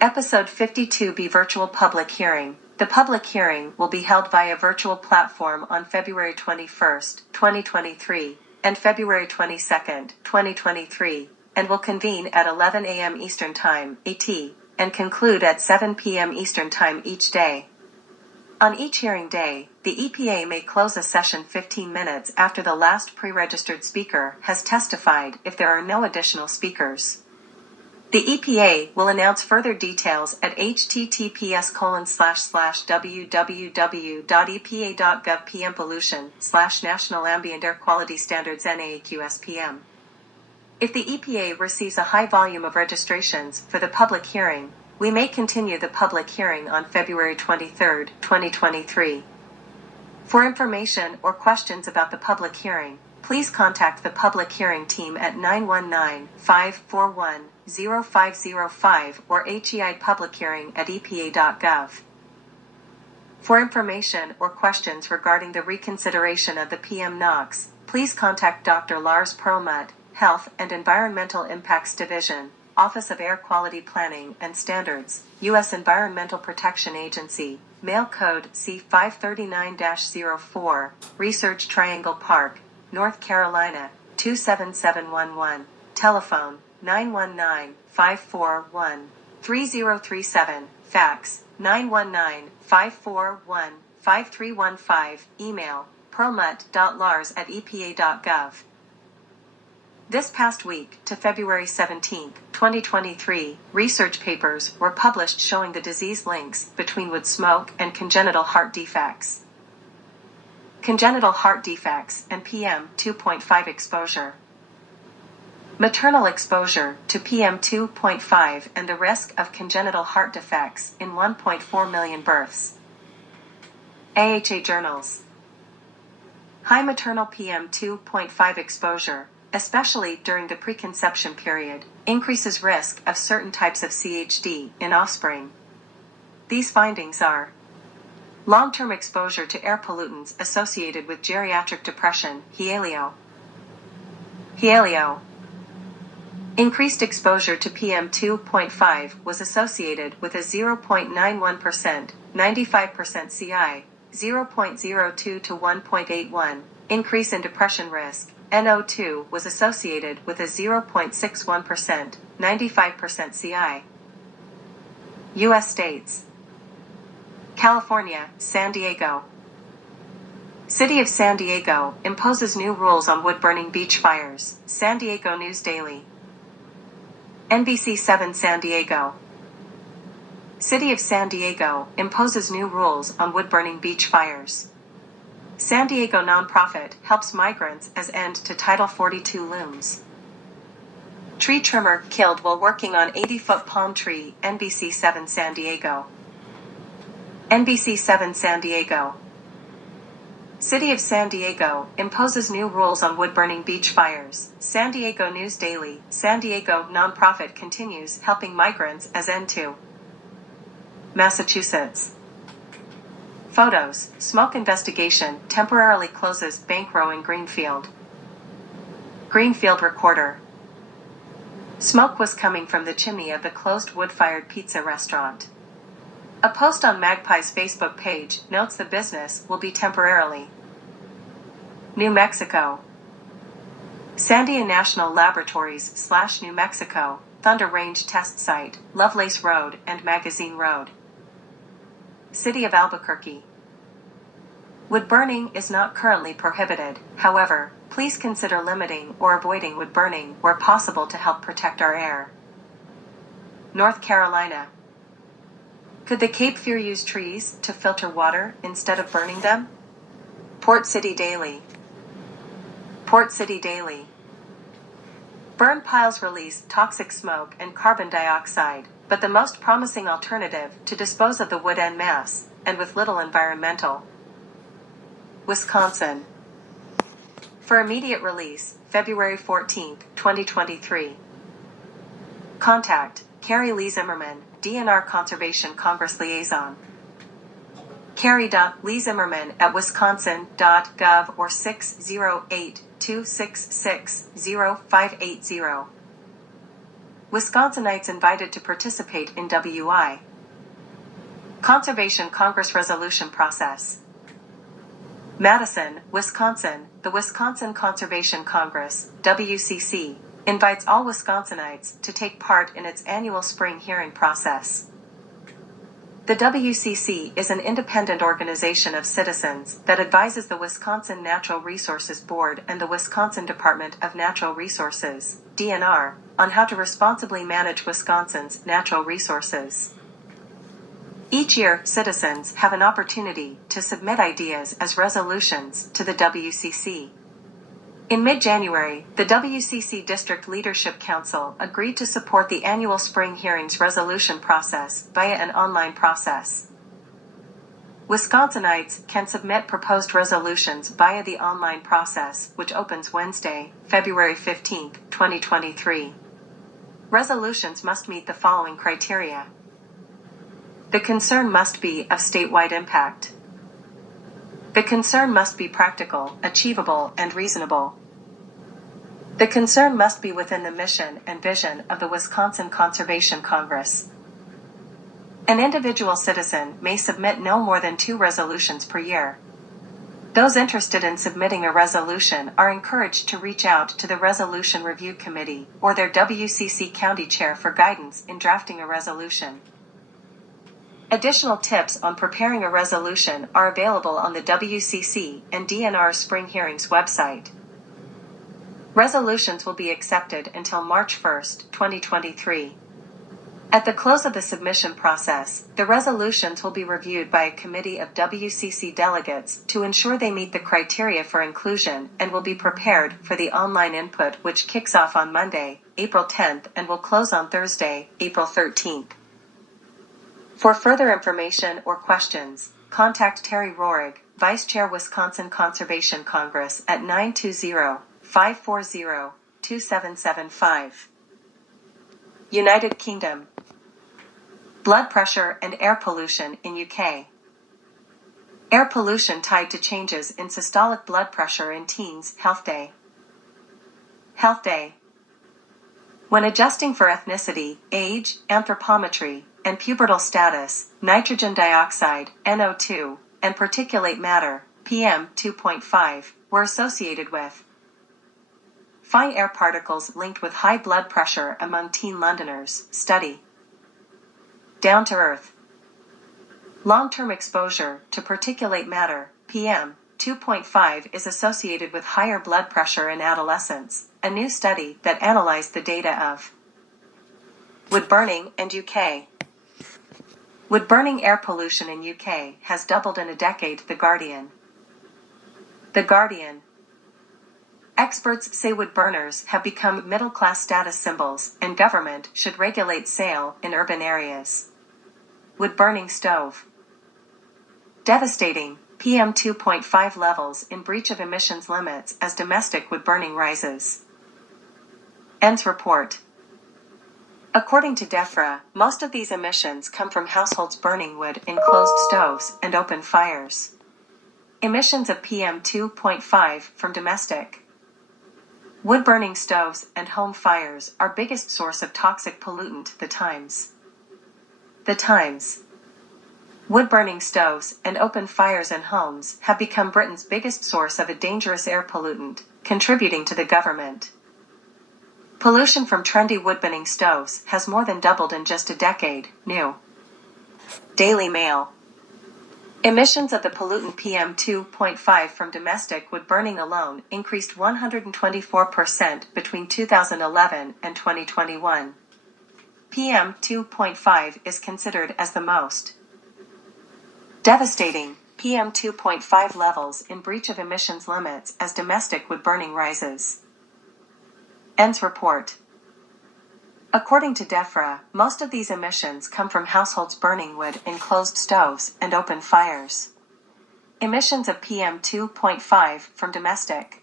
Episode 52B Virtual Public Hearing. The public hearing will be held via virtual platform on February 21st, 2023, and February 22nd, 2023, and will convene at 11 a.m. Eastern Time, ET, and conclude at 7 p.m. Eastern Time each day. On each hearing day, the EPA may close a session 15 minutes after the last pre-registered speaker has testified if there are no additional speakers. The EPA will announce further details at https://www.epa.gov PM pollution/National Ambient Air Quality Standards NAAQS-PM. If the EPA receives a high volume of registrations for the public hearing, we may continue the public hearing on February 23, 2023. For information or questions about the public hearing, please contact the public hearing team at 919-541-0505 or heipublichearing@epa.gov. For information or questions regarding the reconsideration of the PM NOx, please contact Dr. Lars Perlmutt, Health and Environmental Impacts Division, Office of Air Quality Planning and Standards, U.S. Environmental Protection Agency, Mail Code C539-04, Research Triangle Park, North Carolina, 27711, telephone 919-541-3037, fax 919-541-5315, email perlmutt.lars@epa.gov. This past week, to February 17, 2023, research papers were published showing the disease links between wood smoke and congenital heart defects. Congenital heart defects and PM2.5 exposure. Maternal exposure to PM2.5 and the risk of congenital heart defects in 1.4 million births. AHA Journals. High maternal PM2.5 exposure, especially during the preconception period, increases risk of certain types of CHD in offspring. These findings are: long-term exposure to air pollutants associated with geriatric depression, HEALIO. Increased exposure to PM2.5 was associated with a 0.91%, 95% CI, 0.02 to 1.81 increase in depression risk. NO2 was associated with a 0.61%, 95% CI. U.S. states: California, San Diego. City of San Diego imposes new rules on wood-burning beach fires. San Diego News Daily. NBC7 San Diego. City of San Diego imposes new rules on wood-burning beach fires. San Diego nonprofit helps migrants as end to Title 42 looms. Tree trimmer killed while working on 80-foot palm tree. NBC7 San Diego. NBC7 San Diego. City of San Diego imposes new rules on wood-burning beach fires. San Diego News Daily. San Diego nonprofit continues helping migrants as end to. Massachusetts. Photos: smoke investigation temporarily closes bank row in Greenfield. Greenfield recorder. Smoke was coming from the chimney of the closed wood-fired pizza restaurant. A post on Magpie's Facebook page notes the business will be temporarily. New Mexico. Sandia National Laboratories / New Mexico, Thunder Range Test Site, Lovelace Road and Magazine Road. City of Albuquerque. Wood burning is not currently prohibited, however, please consider limiting or avoiding wood burning where possible to help protect our air. North Carolina. Could the Cape Fear use trees to filter water instead of burning them? Port City Daily. Port City Daily. Burn piles release toxic smoke and carbon dioxide, but the most promising alternative to dispose of the wood en masse, and with little environmental. Wisconsin. For immediate release, February 14, 2023. Contact Carrie Lee Zimmerman, DNR Conservation Congress Liaison. Carrie.leezimmerman@wisconsin.gov or 608-266-0580. Wisconsinites invited to participate in WI. Conservation Congress resolution process. Madison, Wisconsin, the Wisconsin Conservation Congress, WCC, invites all Wisconsinites to take part in its annual spring hearing process. The WCC is an independent organization of citizens that advises the Wisconsin Natural Resources Board and the Wisconsin Department of Natural Resources, DNR, on how to responsibly manage Wisconsin's natural resources. Each year, citizens have an opportunity to submit ideas as resolutions to the WCC. In mid-January, the WCC District Leadership Council agreed to support the annual spring hearings resolution process via an online process. Wisconsinites can submit proposed resolutions via the online process, which opens Wednesday, February 15, 2023. Resolutions must meet the following criteria. The concern must be of statewide impact. The concern must be practical, achievable, and reasonable. The concern must be within the mission and vision of the Wisconsin Conservation Congress. An individual citizen may submit no more than 2 resolutions per year. Those interested in submitting a resolution are encouraged to reach out to the Resolution Review Committee or their WCC county chair for guidance in drafting a resolution. Additional tips on preparing a resolution are available on the WCC and DNR Spring Hearings website. Resolutions will be accepted until March 1, 2023. At the close of the submission process, the resolutions will be reviewed by a committee of WCC delegates to ensure they meet the criteria for inclusion and will be prepared for the online input, which kicks off on Monday, April 10th and will close on Thursday, April 13th. For further information or questions, contact Terry Rohrig, Vice Chair Wisconsin Conservation Congress at 920-540-2775. United Kingdom. Blood pressure and air pollution in UK. Air pollution tied to changes in systolic blood pressure in teens. Health Day. Health Day. When adjusting for ethnicity, age, anthropometry, and pubertal status, nitrogen dioxide, NO2, and particulate matter, PM2.5, were associated with fine air particles linked with high blood pressure among teen Londoners. Study. Down to earth. Long-term exposure to particulate matter, PM2.5, is associated with higher blood pressure in adolescents. A new study that analyzed the data of wood burning and UK. Wood burning air pollution in UK has doubled in a decade. The Guardian. The Guardian. Experts say wood burners have become middle-class status symbols, and government should regulate sale in urban areas. Wood burning stove. Devastating. PM2.5 levels in breach of emissions limits as domestic wood burning rises. ENDS report. According to DEFRA, most of these emissions come from households burning wood in closed stoves and open fires. Emissions of PM2.5 from domestic wood-burning stoves and home fires are biggest source of toxic pollutant. The Times. The Times. Wood-burning stoves and open fires in homes have become Britain's biggest source of a dangerous air pollutant, contributing to the government. Pollution from trendy wood-burning stoves has more than doubled in just a decade. New Daily Mail. Emissions of the pollutant PM2.5 from domestic wood burning alone increased 124% between 2011 and 2021. PM2.5 is considered as the most devastating PM2.5 levels in breach of emissions limits as domestic wood burning rises. ENDS report. According to DEFRA, most of these emissions come from households burning wood in closed stoves and open fires. Emissions of PM2.5 from domestic